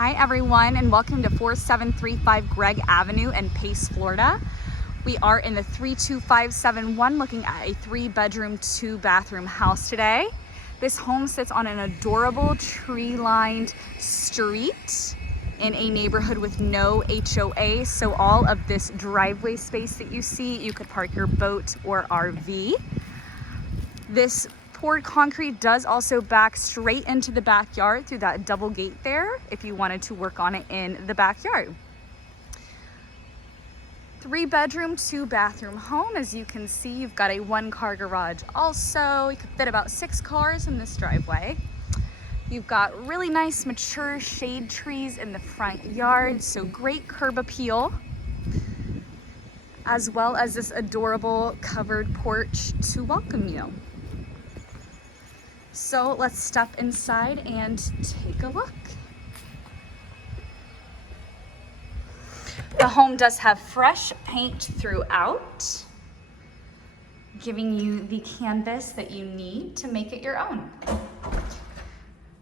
Hi everyone, and welcome to 4735 Gregg Avenue in Pace, Florida. We are in the 32571 looking at a 3-bedroom, 2-bathroom house today. This home sits on an adorable tree-lined street in a neighborhood with no HOA, so all of this driveway space that you see, you could park your boat or RV. This poured concrete does also back straight into the backyard through that double gate there if you wanted to work on it in the backyard. 3-bedroom, 2-bathroom home. As you can see, you've got a 1-car garage also. You could fit about 6 cars in this driveway. You've got really nice mature shade trees in the front yard, so great curb appeal, as well as this adorable covered porch to welcome you. So let's step inside and take a look. The home does have fresh paint throughout, giving you the canvas that you need to make it your own.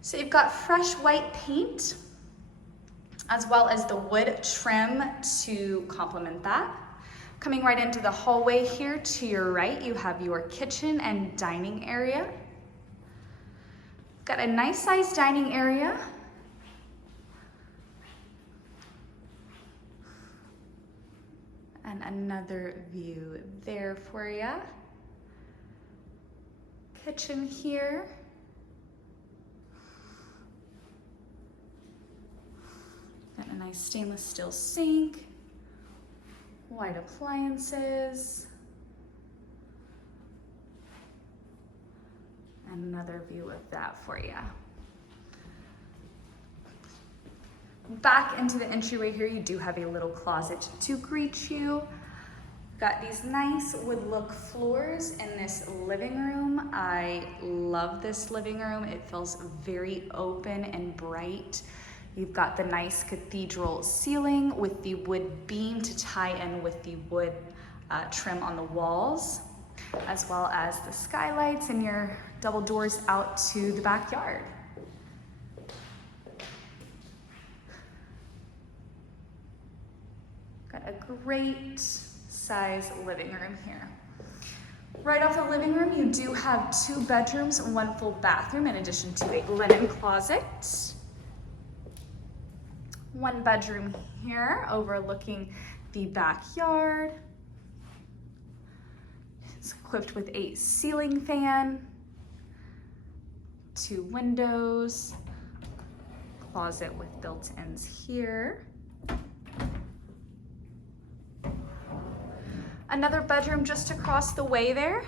So you've got fresh white paint, as well as the wood trim to complement that. Coming right into the hallway here to your right, you have your kitchen and dining area. Got a nice sized dining area. And another view there for you. Kitchen here. Got a nice stainless steel sink. White appliances. And another view of that for you. Back into the entryway here, you do have a little closet to greet you. Got these nice wood look floors in this living room. I love this living room. It feels very open and bright. You've got the nice cathedral ceiling with the wood beam to tie in with the wood trim on the walls, as well as the skylights and your double doors out to the backyard. Got a great size living room here. Right off the living room, you do have 2 bedrooms and 1 full bathroom in addition to a linen closet. 1 bedroom here overlooking the backyard. It's equipped with a ceiling fan, 2 windows, closet with built-ins here. Another bedroom just across the way there.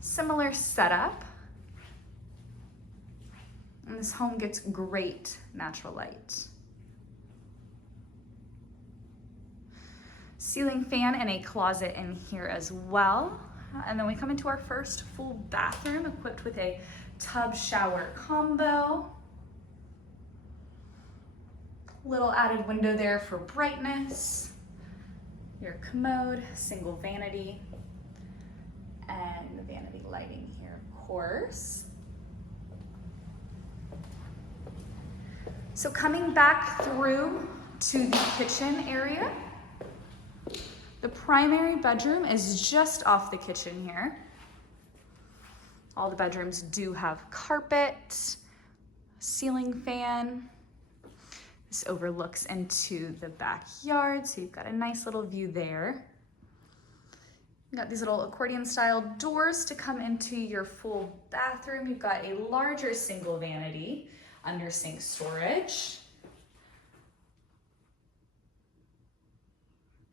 Similar setup. And this home gets great natural light. Ceiling fan and a closet in here as well. And then we come into our first full bathroom equipped with a tub shower combo. Little added window there for brightness. Your commode, single vanity, and the vanity lighting here, of course. So coming back through to the kitchen area, the primary bedroom is just off the kitchen here. All the bedrooms do have carpet, ceiling fan. This overlooks into the backyard, so you've got a nice little view there. You've got these little accordion style doors to come into your full bathroom. You've got a larger single vanity under sink storage.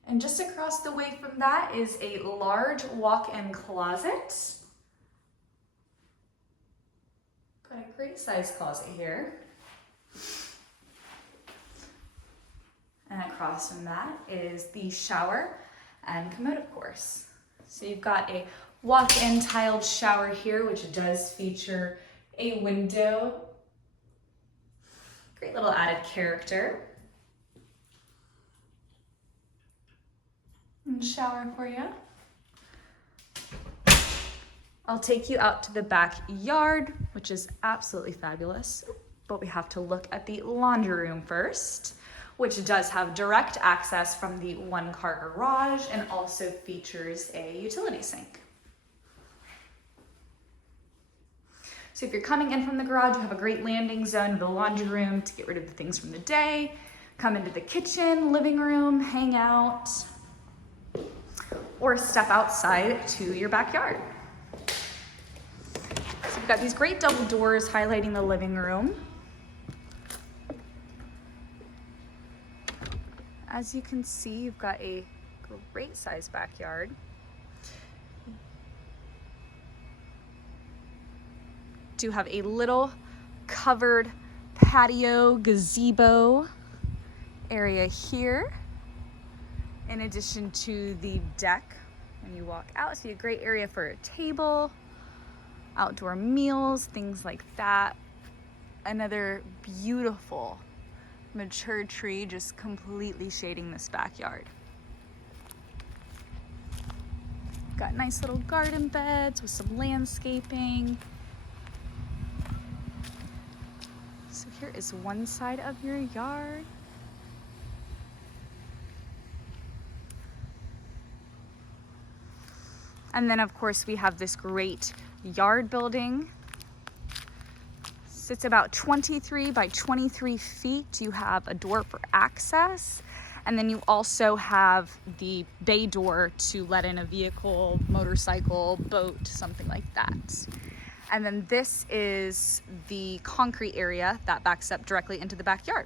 And just across the way from that is a large walk-in closet. Got a great size closet here. And across from that is the shower and commode, of course. So you've got a walk-in tiled shower here, which does feature a window. Great little added character. And shower for you. I'll take you out to the backyard, which is absolutely fabulous. but we have to look at the laundry room first, which does have direct access from the one-car garage and also features a utility sink. So if you're coming in from the garage, you have a great landing zone in the laundry room to get rid of the things from the day. Come into the kitchen, living room, hang out, or step outside to your backyard. So you've got these great double doors highlighting the living room. As you can see, you've got a great sized backyard. Do have a little covered patio gazebo area here, in addition to the deck when you walk out. So a great area for a table, outdoor meals, things like that. Another beautiful mature tree just completely shading this backyard. Got nice little garden beds with some landscaping. So here is one side of your yard. And then of course we have this great yard building. It's about 23 by 23 feet. You have a door for access. And then you also have the bay door to let in a vehicle, motorcycle, boat, something like that. And then this is the concrete area that backs up directly into the backyard.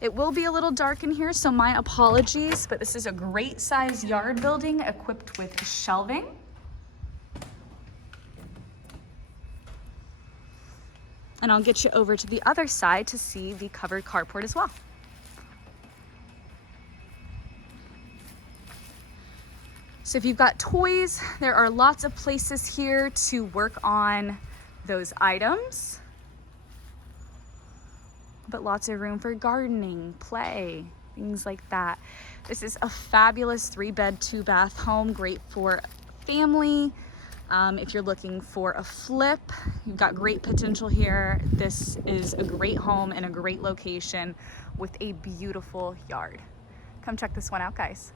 It will be a little dark in here, so my apologies, but this is a great size yard building equipped with shelving. And I'll get you over to the other side to see the covered carport as well. So if you've got toys, there are lots of places here to work on those items, but lots of room for gardening, play, things like that. This is a fabulous 3-bed, 2-bath home, great for family. If you're looking for a flip, you've got great potential here. This is a great home in a great location with a beautiful yard. Come check this one out, guys.